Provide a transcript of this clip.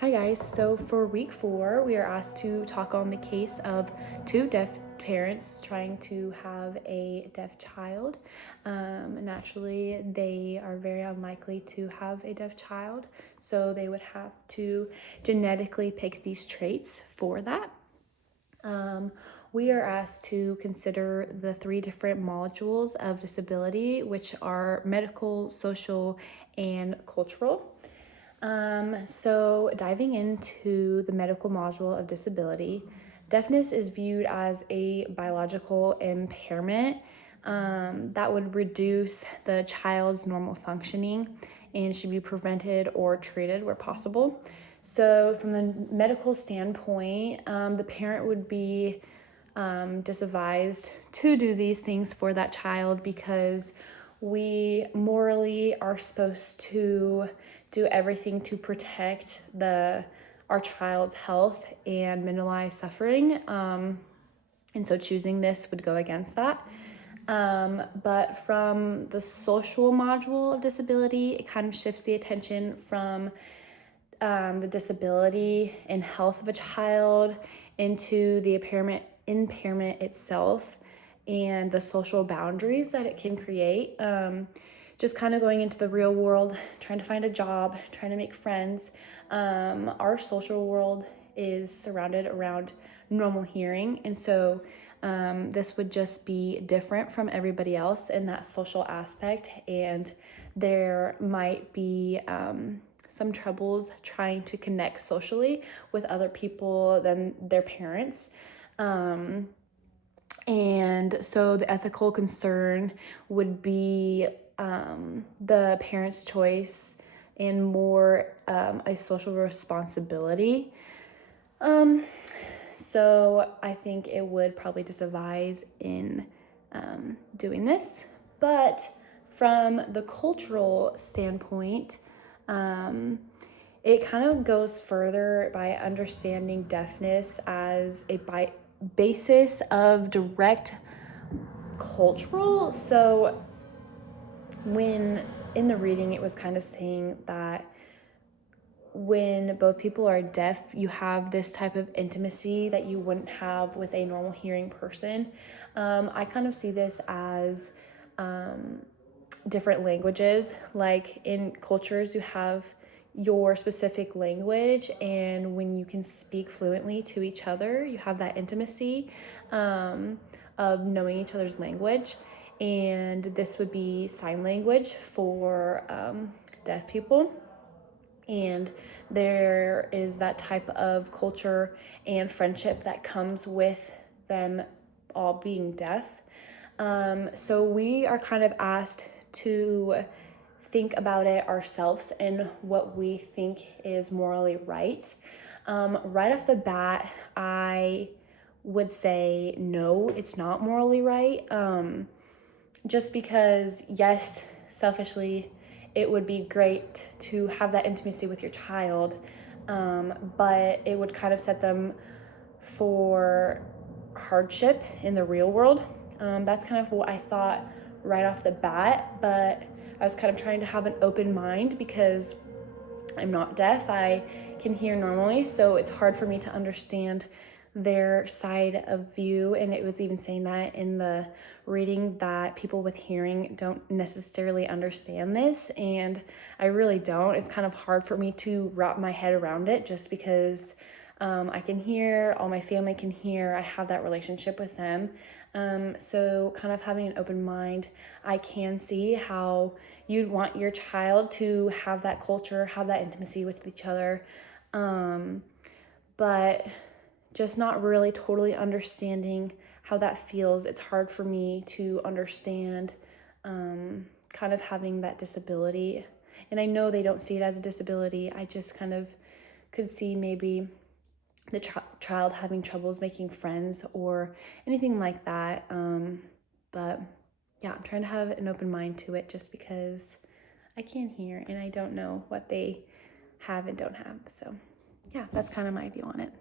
Hi guys, so for week 4, we are asked to talk on the case of two deaf parents trying to have a deaf child. Naturally, they are very unlikely to have a deaf child, so they would have to genetically pick these traits for that. We are asked to consider the 3 different modules of disability, which are medical, social, and cultural. So diving into the medical module of disability, deafness is viewed as a biological impairment that would reduce the child's normal functioning and should be prevented or treated where possible. So from the medical standpoint, the parent would be disadvised to do these things for that child because we morally are supposed to do everything to protect our child's health and minimize suffering. And so choosing this would go against that. But from the social module of disability, it kind of shifts the attention from the disability and health of a child into the impairment itself and the social boundaries that it can create. Just kind of going into the real world, trying to find a job, trying to make friends. Our social world is surrounded around normal hearing, and so this would just be different from everybody else in that social aspect, and there might be some troubles trying to connect socially with other people than their parents. And so the ethical concern would be the parent's choice and more a social responsibility. So I think it would probably disadvise in doing this. But from the cultural standpoint, it kind of goes further by understanding deafness as a basis of direct cultural. So when in the reading, it was kind of saying that when both people are deaf, you have this type of intimacy that you wouldn't have with a normal hearing person. I kind of see this as different languages. Like in cultures, you have your specific language, and when you can speak fluently to each other, you have that intimacy of knowing each other's language. And this would be sign language for deaf people. And there is that type of culture and friendship that comes with them all being deaf. So we are kind of asked to think about it ourselves and what we think is morally right. Right off the bat, I would say no, it's not morally right. Just because, yes, selfishly, it would be great to have that intimacy with your child, but it would kind of set them for hardship in the real world. That's kind of what I thought right off the bat, but I was kind of trying to have an open mind because I'm not deaf. I can hear normally, so it's hard for me to understand their side of view. And it was even saying that in the reading that people with hearing don't necessarily understand this, and I really don't. It's kind of hard for me to wrap my head around it just because I can hear, all my family can hear, I have that relationship with them. So kind of having an open mind, I can see how you'd want your child to have that culture, have that intimacy with each other, but just not really totally understanding how that feels. It's hard for me to understand kind of having that disability. And I know they don't see it as a disability. I just kind of could see maybe the child having troubles making friends or anything like that. But yeah, I'm trying to have an open mind to it just because I can't hear and I don't know what they have and don't have. So yeah, that's kind of my view on it.